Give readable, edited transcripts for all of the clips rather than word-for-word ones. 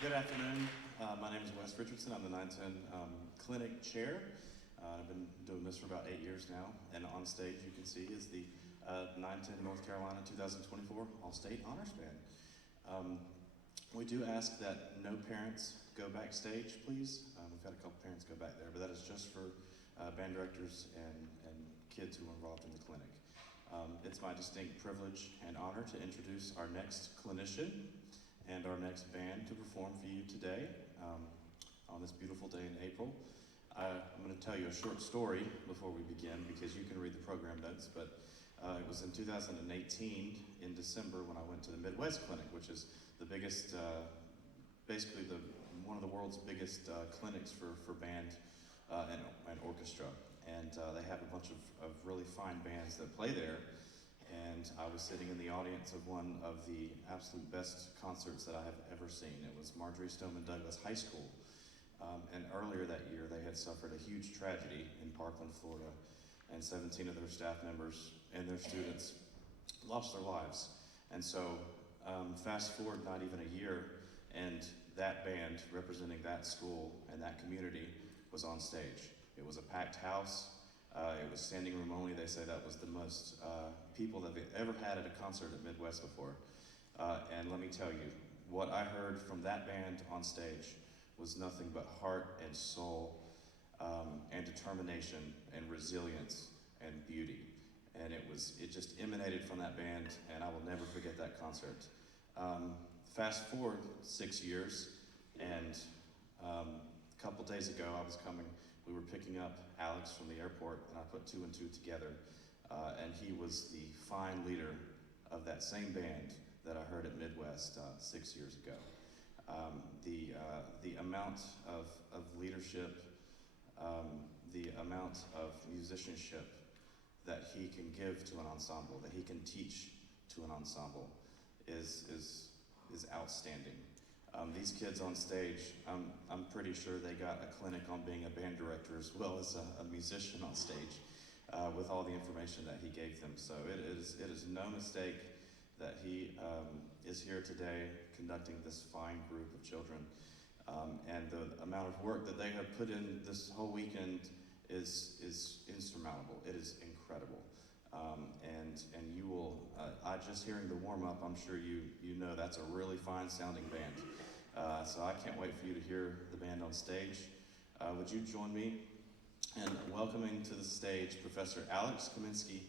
Good afternoon. My name is Wes Richardson. I'm the 910 clinic chair. I've been doing this for about 8 years now. And on stage, you can see, is the 910 North Carolina 2024 All-State Honors Band. We do ask that no parents go backstage, please. We've had a couple parents go back there, but that is just for band directors and kids who are involved in the clinic. It's my distinct privilege and honor to introduce our next clinician and our next band to perform for you today on this beautiful day in April. I'm going to tell you a short story before we begin because you can read the program notes, but it was in 2018 in December when I went to the Midwest Clinic, which is the biggest, basically one of the world's biggest clinics for band and orchestra. And they have a bunch of really fine bands that play there. And I was sitting in the audience of one of the absolute best concerts that I have ever seen. It was Marjorie Stoneman Douglas High School. And earlier that year, they had suffered a huge tragedy in Parkland, Florida, and 17 of their staff members and their students lost their lives. And so fast forward not even a year, and that band representing that school and that community was on stage. It was a packed house. It was standing room only. They say that was the most people that they've ever had at a concert at Midwest before. And let me tell you, what I heard from that band on stage was nothing but heart and soul and determination and resilience and beauty. And it just emanated from that band, and I will never forget that concert. Fast forward 6 years, and a couple days ago we were picking up Alex from the airport, and I put two and two together, and he was the fine leader of that same band that I heard at Midwest 6 years ago. The amount of leadership, the amount of musicianship that he can give to an ensemble, that he can teach to an ensemble, is outstanding. These kids on stage, I'm pretty sure they got a clinic on being a band director as well as a musician on stage with all the information that he gave them. So it is no mistake that he is here today conducting this fine group of children. And the amount of work that they have put in this whole weekend is insurmountable. It is incredible. And you will, just hearing the warm-up, I'm sure you know that's a really fine sounding band. So I can't wait for you to hear the band on stage. Would you join me in welcoming to the stage Professor Alex Kaminsky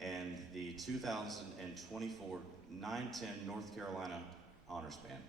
and the 2024 910 North Carolina Honors Band.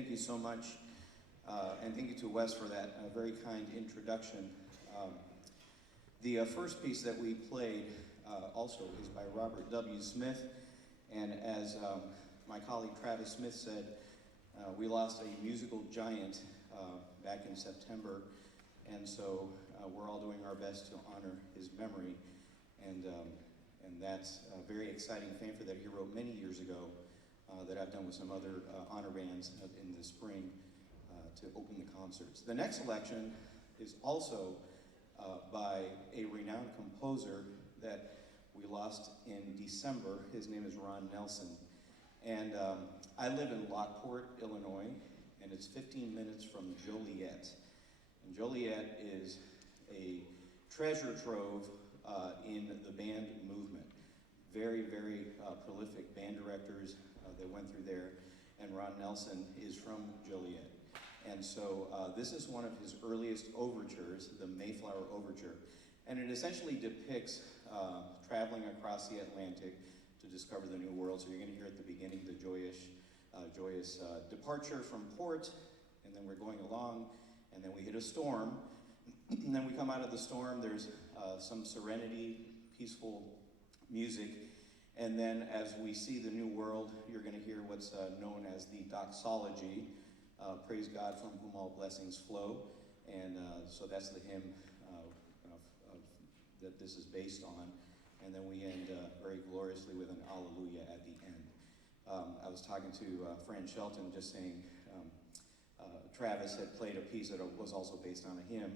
thank you so much. And thank you to Wes for that very kind introduction. The first piece that we played also is by Robert W. Smith. And as my colleague Travis Smith said, we lost a musical giant back in September. And so we're all doing our best to honor his memory. And that's a very exciting fanfare that he wrote many years ago that I've done with some other honor bands in the spring to open the concerts. The next selection is also by a renowned composer that we lost in December. His name is Ron Nelson. And I live in Lockport, Illinois, and it's 15 minutes from Joliet. And Joliet is a treasure trove in the band movement. Very, very prolific band directors that went through there, and Ron Nelson is from Joliet. And so this is one of his earliest overtures, the Mayflower Overture, and it essentially depicts traveling across the Atlantic to discover the New World. So you're going to hear at the beginning the joyous departure from port, and then we're going along, and then we hit a storm, and then we come out of the storm, there's some serenity, peaceful music, and then as we see the New World, you're going to hear what's known as the doxology, praise God from whom all blessings flow, and so that's the hymn that this is based on, and then we end very gloriously with an Alleluia at the end. I was talking to Fran Shelton just saying Travis had played a piece that was also based on a hymn,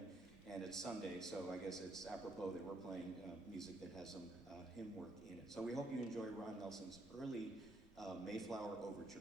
and it's Sunday, so I guess it's apropos that we're playing music that has some hymn work in it. So we hope you enjoy Ron Nelson's early Mayflower Overture.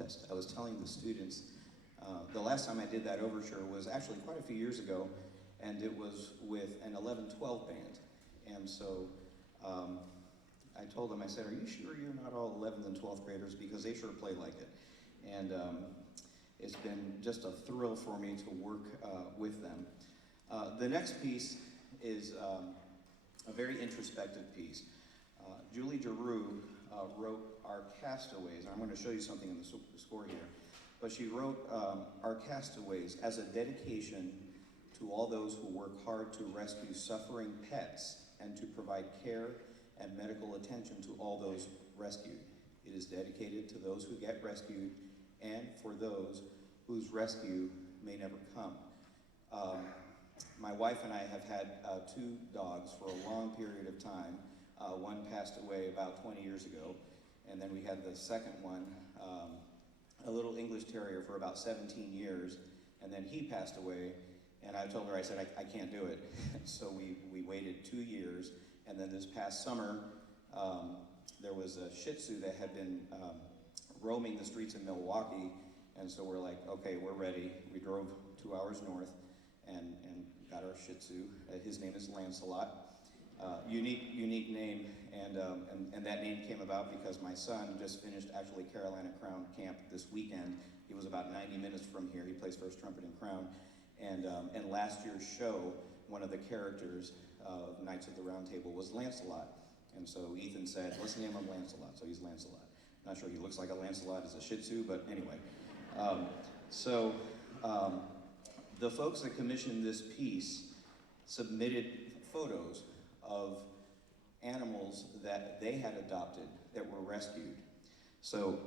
test. I was telling the students, the last time I did that overture was actually quite a few years ago, and it was with an 11-12 band. And so I told them, I said, are you sure you're not all 11th and 12th graders? Because they sure play like it. And it's been just a thrill for me to work with them. The next piece is a very introspective piece. Julie Giroux wrote Our Castaways. I'm going to show you something in the score here. But she wrote Our Castaways as a dedication to all those who work hard to rescue suffering pets and to provide care and medical attention to all those rescued. It is dedicated to those who get rescued and for those whose rescue may never come. My wife and I have had 2 dogs for a long period of time. One passed away about 20 years ago, and then we had the second one, a little English Terrier, for about 17 years, and then he passed away, and I told her, I said, I can't do it. So we waited 2 years, and then this past summer, there was a Shih Tzu that had been roaming the streets in Milwaukee, and so we're like, okay, we're ready. We drove 2 hours north and got our Shih Tzu. His name is Lancelot. Unique name, and that name came about because my son just finished actually Carolina Crown Camp this weekend. He was about 90 minutes from here. He plays first trumpet in Crown, and last year's show, one of the characters of Knights of the Round Table was Lancelot, and so Ethan said, let's name him Lancelot, so he's Lancelot. Not sure he looks like a Lancelot as a Shih Tzu, but anyway. The folks that commissioned this piece submitted photos of animals that they had adopted that were rescued. So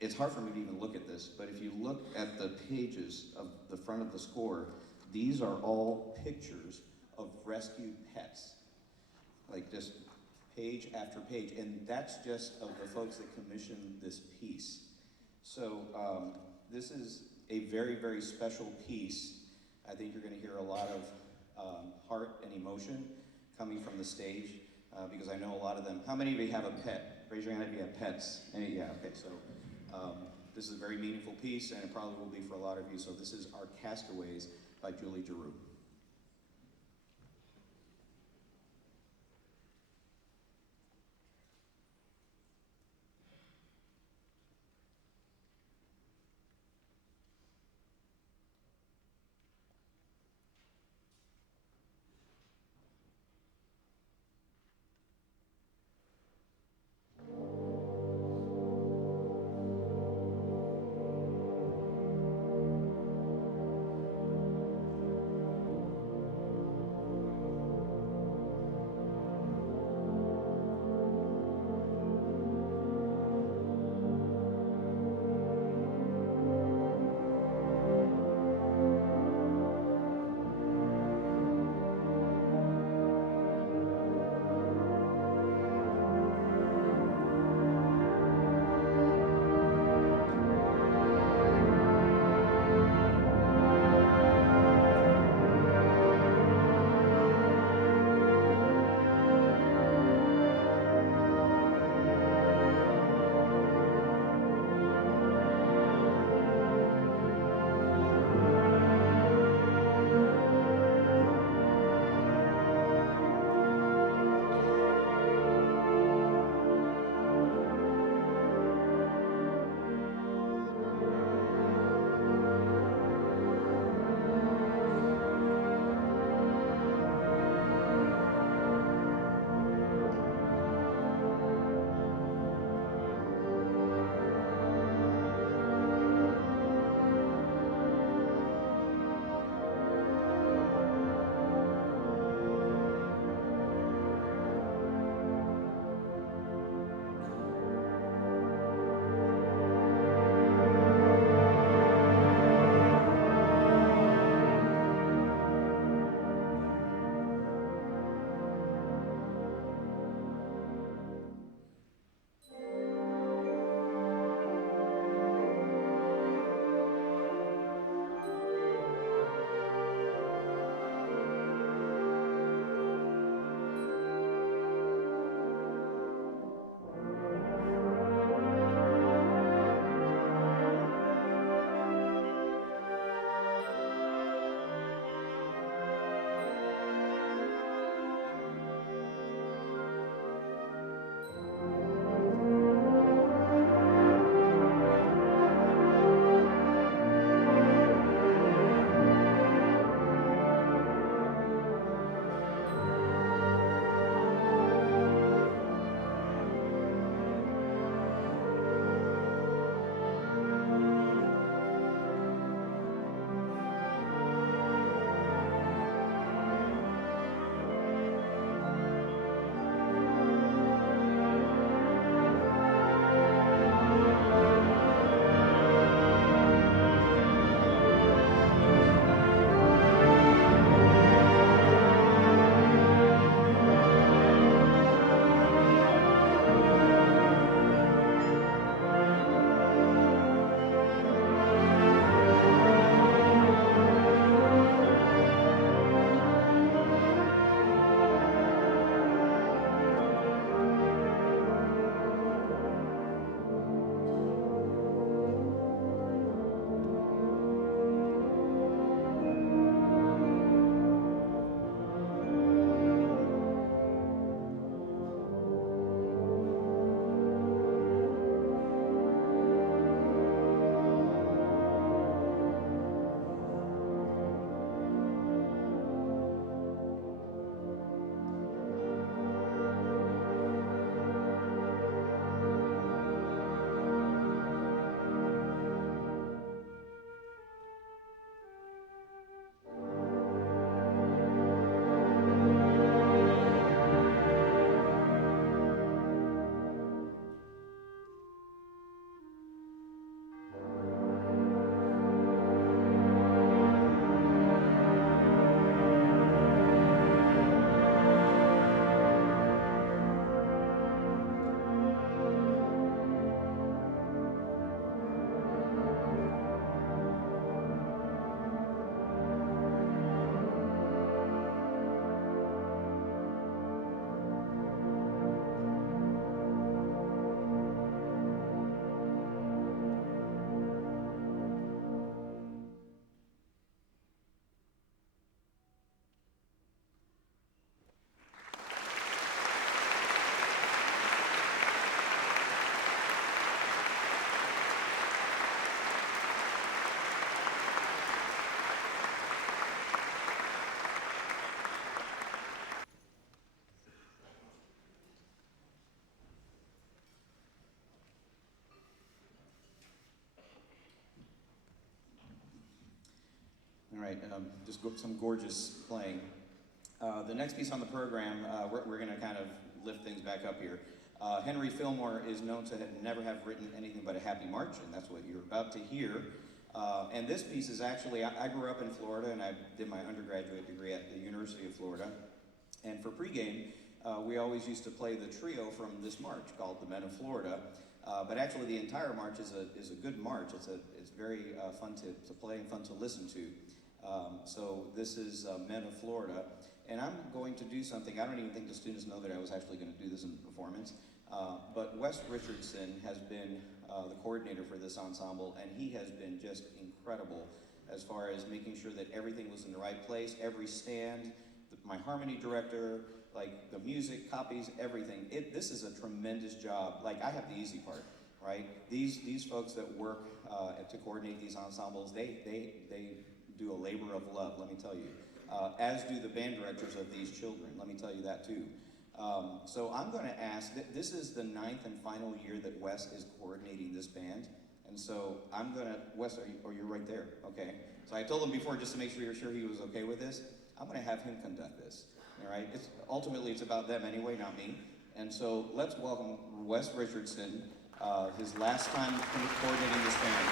it's hard for me to even look at this, but if you look at the pages of the front of the score, these are all pictures of rescued pets. Like just page after page, and that's just of the folks that commissioned this piece. So this is a very, very special piece. I think you're going to hear a lot of heart and emotion coming from the stage, because I know a lot of them. How many of you have a pet? Raise your hand if you have pets. Any? Yeah, okay, so this is a very meaningful piece, and it probably will be for a lot of you. So this is Our Castaways by Julie Giroux. All right, some gorgeous playing. The next piece on the program, we're going to kind of lift things back up here. Henry Fillmore is known to never have written anything but a happy march, and that's what you're about to hear. And this piece is actually, I grew up in Florida, and I did my undergraduate degree at the University of Florida. And for pregame, we always used to play the trio from this march called the Men of Florida. But actually, the entire march is a good march. It's very fun to play and fun to listen to. So this is Men of Florida. And I'm going to do something, I don't even think the students know that I was actually going to do this in the performance, but Wes Richardson has been the coordinator for this ensemble, and he has been just incredible as far as making sure that everything was in the right place, every stand, my harmony director, like the music, copies, everything. This is a tremendous job. Like, I have the easy part, right? These folks that work to coordinate these ensembles, they do a labor of love, let me tell you. As do the band directors of these children, let me tell you that too. So I'm going to ask, this is the 9th and final year that Wes is coordinating this band. And so I'm going to, Wes, you're right there, okay. So I told him before, just to make sure you're sure he was okay with this, I'm going to have him conduct this, all right? Ultimately, it's about them anyway, not me. And so let's welcome Wes Richardson, his last time coordinating this band.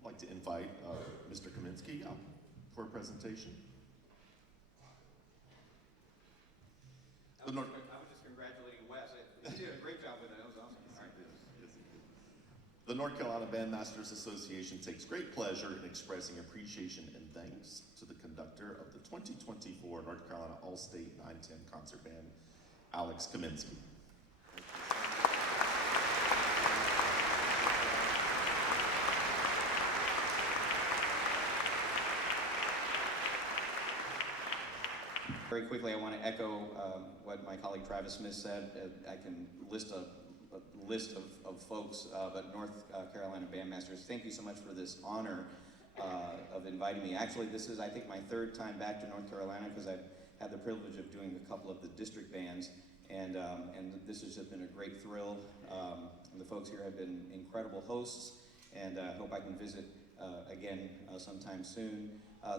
I'd like to invite Mr. Kaminsky up for a presentation. I was just congratulating Wes. He did a great job with it. That was awesome. All right. Yes, he did. The North Carolina Bandmasters Association takes great pleasure in expressing appreciation and thanks to the conductor of the 2024 North Carolina All-State 910 Concert Band, Alex Kaminsky. Very quickly, I want to echo what my colleague Travis Smith said. I can list a list of folks, but North Carolina Bandmasters, thank you so much for this honor. of inviting me. Actually, this is, I think, my third time back to North Carolina because I've had the privilege of doing a couple of the district bands, and this has just been a great thrill. And the folks here have been incredible hosts, and I hope I can visit again sometime soon.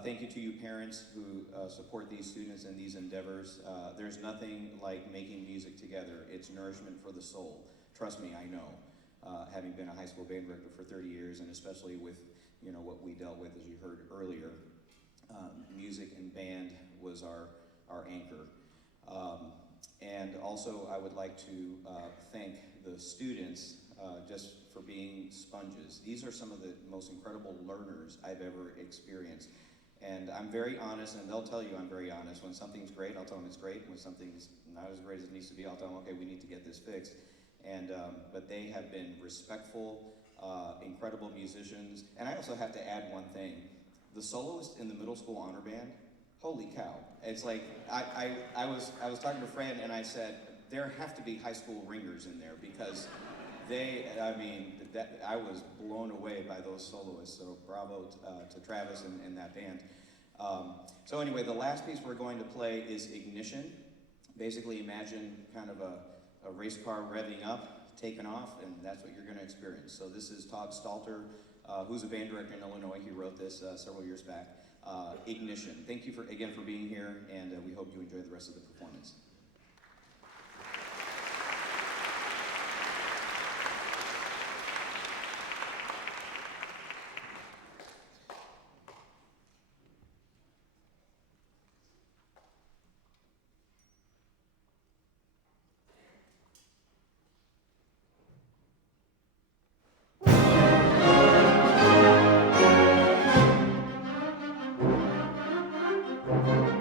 Thank you to you parents who support these students in these endeavors. There's nothing like making music together. It's nourishment for the soul. Trust me, I know, having been a high school band director for 30 years, and especially with what we dealt with, as you heard earlier, music and band was our anchor. And also, I would like to thank the students just for being sponges. These are some of the most incredible learners I've ever experienced. And I'm very honest, and they'll tell you I'm very honest. When something's great, I'll tell them it's great. When something's not as great as it needs to be, I'll tell them, okay, we need to get this fixed. And but they have been respectful, incredible musicians. And I also have to add one thing. The soloist in the middle school honor band, holy cow. It's like, I was talking to a friend and I said, there have to be high school ringers in there because I was blown away by those soloists. So bravo to Travis and that band. So anyway, the last piece we're going to play is Ignition. Basically imagine kind of a race car revving up, taking off, and that's what you're going to experience. So this is Todd Stalter, who's a band director in Illinois. He wrote this several years back. Ignition. Thank you again for being here, and we hope you enjoy the rest of the performance. Thank you.